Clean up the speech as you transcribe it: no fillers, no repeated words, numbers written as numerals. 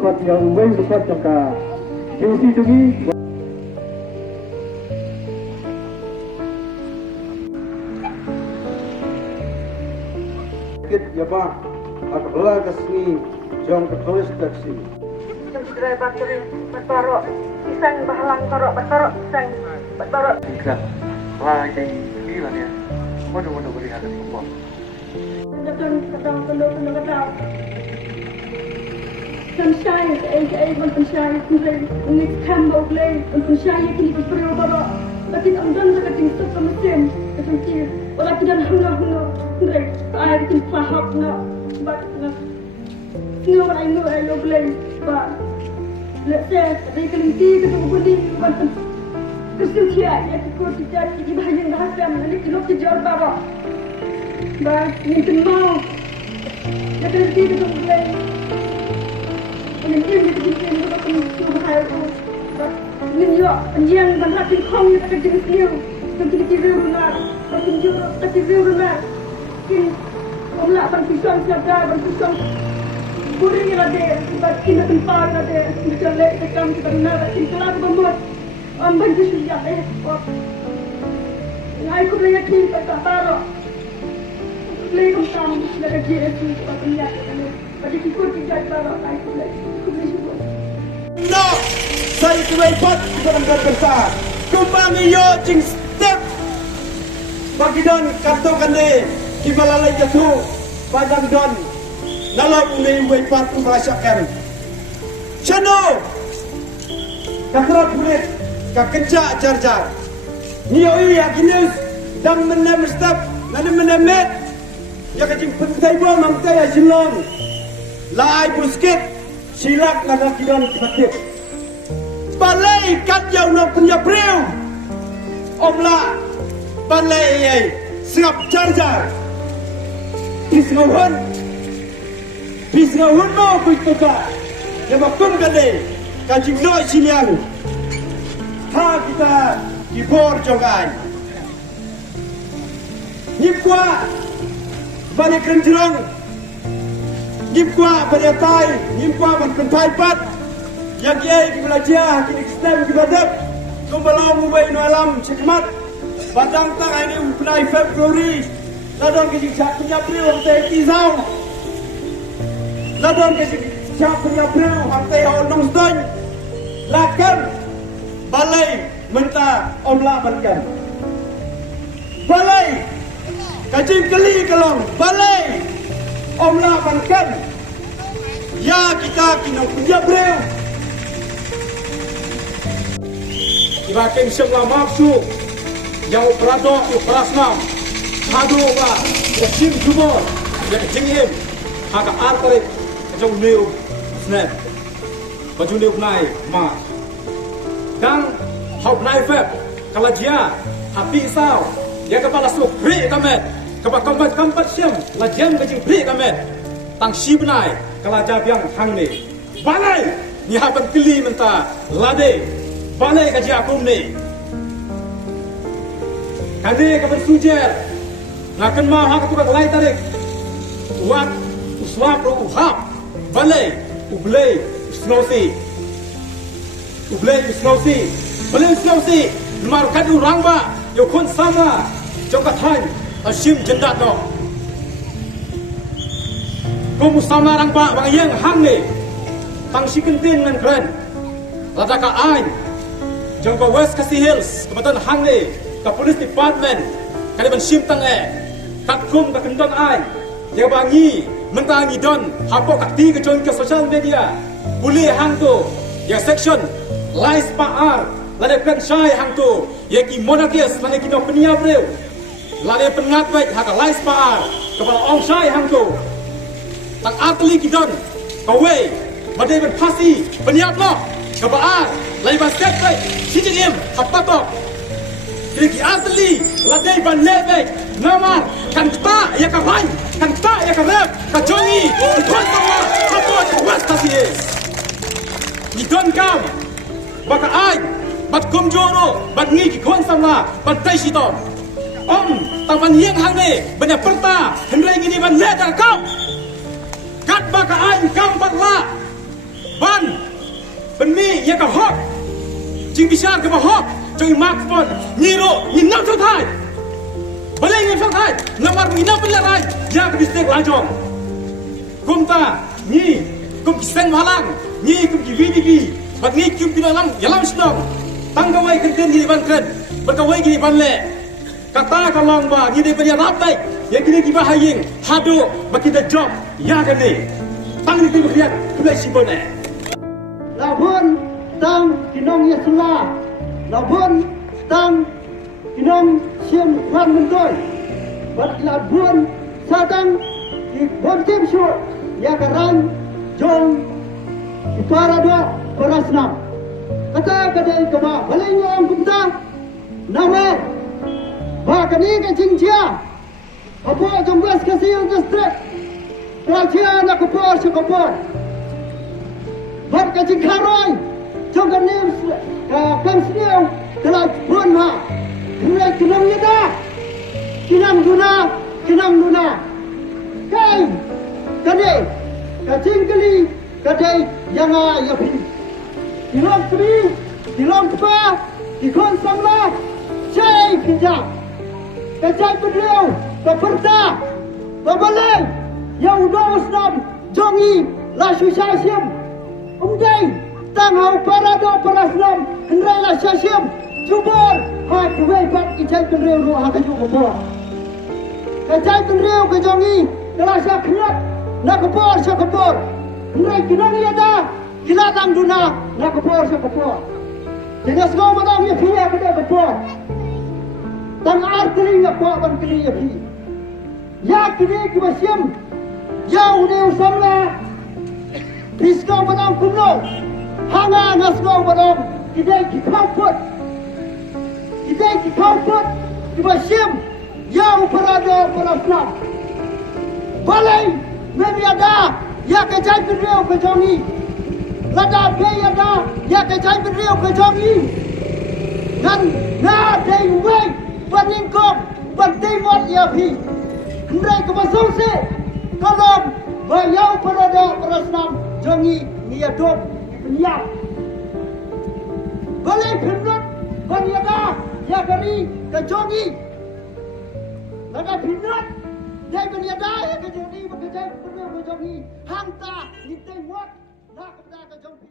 Squad yang main squad jangka QC tungi kit yaba akbala kasni jong ketulis taksi jong kedai bateri bataro isang bahalang taro bataro isang bataro ikra wah jadi gila dia mana beri ada semua kadang sunshine ay man sunshine kulay nit kambo kulay sunshine kini pero baba tapi amdan sa kating sa kamasin kasi wala tidan huna kulay ay kin pahap na but na no I know kulay ba let's say they can see the body but kasi siya ya ko tidak di bahagian bahasa ni kilo kejar baba ba ni mau ya kan see the kulay Penjian bandar Kong yang akan jenis new, tentu kiri lunar, berkunjung ke kiri lunar. Kin, omlah berpisang siaga, berpisang kuring yang ada, sebab kini tempat yang ada, berjalan sekam kita benar, kin kelar bermuat, bantu sejak Ngai aku belajar kini pada taruh, belajar kamu belajar kiri itu sebab penjat. Pada kikut tidak taruh, aku belajar. No, saya kewaipat kita negara besar. Kumpang iyo jing step. Bagi don kartu kande kimalalai jatuh padang don. Dalam ni waipat tu merasakan. Chano, kakrat kulit, kakencak jar. Niyo iya kini dang menem step, nanti menemet. Ya kajing pentai buang mangkai ajilong. Lai busket. Silak nada kidon sakit. Balai kat yang nak punya breu. Omla balai ai serap charger. Pisngahun mau kuituka. Yang makun kade kajing noi siliang. Ha kita kibor jongai. Nyipwa balik kenjerong. Nyimkwa beryatai, nyimkwa berpentai pat. Yang kiai belajar, kini Islam kibadab. Kumbalau mubai no alam sekmat. Badang tang ini penai Februari. Ladon kejik siap punya April hantai kisau. Ladon kejik siap punya April hantai honong stone. Lakan balai mentah omla balkan. Balai kajing keli kelong. Balai omlah bankan ya kita kena punya breu ibakem semua maksud yang operador operasnam hadu ba ya sim jumor ya jingim agak artarik jong new snap baju new nai ma dan hop nai feb kalajia happy sao ya kepala supri kamet Kepak kampat siam, lajian kecing beri kamet. Tang si benai, kelajap yang hang ni. Balai, ni hapan keli mentah. Lade, balai kaji akum ni. Kade kapan sujer, ngakan mau hak tu kelai tarik. Uat, uswap ro uhap. Balai, ublay, usnosi. Ublay, usnosi. Balai usnosi, markan urang ba, yokon sama. Jokat hang. Asim jendat no. Kau sama orang pak bang yang hang ni, tang si kentin men keren. Lada ka ain, jangka West Cassie Hills, kebetulan hang ni, ke Police Department, kali ben sim tang kat kum ke kendon ain, yang bangi, mentangi don, hapok kakti ke join ke social media, boleh hang tu, yang section, lies pak lada pen syai hang tu, yang ki monarkis, lada ki no penia breu. Lade pengat baik hak lais paar kepala ong syai hang tu tak atli kidon kawe badai berpasi peniap lo kepala lai basket baik sijim apa to kiri atli lade ban lebek nama kan ta ya kawan kan ta ya karep kajongi ikon sama apa kuat kasih ni don kam baka ai bat kum joro bat ngi ki kon sama bat tai siton taman yang hang ni banyak perta hendrai gini ban letar kau kat baka ain kau patla ban benmi ya ka hok jing bisar ke hok joi mak pon nyiro nyinam so thai balai ngam so thai namar nyinam pelai ya ke bistek lajong kumta ni kum kiseng halang ni kum gini bat ni kum pinalam yalam sedong tanggawai kenten gini ban kren berkawai gini ban le kata kalong ba gini ban ya rapai ya gini ki bahaying hado baki da job ya kan ni tang ni ti bekriat kulai sibone Labun tang kinong yasla, labun tang kinong siam wan mentoy, bat labun satang di bontim su ya karan jong ipara do parasnam. Kata kadai kama balai ngom kumta nawe ba kani ka jingja apo jong bas kasi yung district Pracia na kapor sa kapor Bot kacing karoi, jangan ni kamsniu telah pun ma, kemudian kinam duna, kai, kadai, kacing keli, kadai yang yapi, kilom tri, kilom pa, kikon samla, cai kijak, kacang berdeu, keperta, kebalai, yang udah usnam, jongi, lasu syasiam. Umday, tangau parado paraslam, hendrala syasiam, jubor, ha kuwai bat icai penreu ru ha kaju kopor. Kacai penreu kajongi, kelasa kriat, nak kopor sya kopor. Hendrai kinong yada, kilatang duna, nak kopor sya kopor. Jadi semua madam ya pia kada kopor. Tang artri ya ko ban kini ya pi. Ya kini kubasiam, ya udah usamla. Biskau badam kumno, hanga naskau badam, kita kikau put, kita siam, yang parado paraslam. Balai, memi ada, ya kecai beriau kejongi, lada pay ada, ya kecai beriau kejongi. Dan na day way, paningkop, pantimot ya pi, hendai kemasuk se, kalau bayau parado paraslam. Jongi niadop niat. Balai pinut banyada ya kari ke jongi. Laga pinut dia banyada ya ke jongi bekerja perlu ke jongi. Hanta nitai muat nak kepada ke jongi.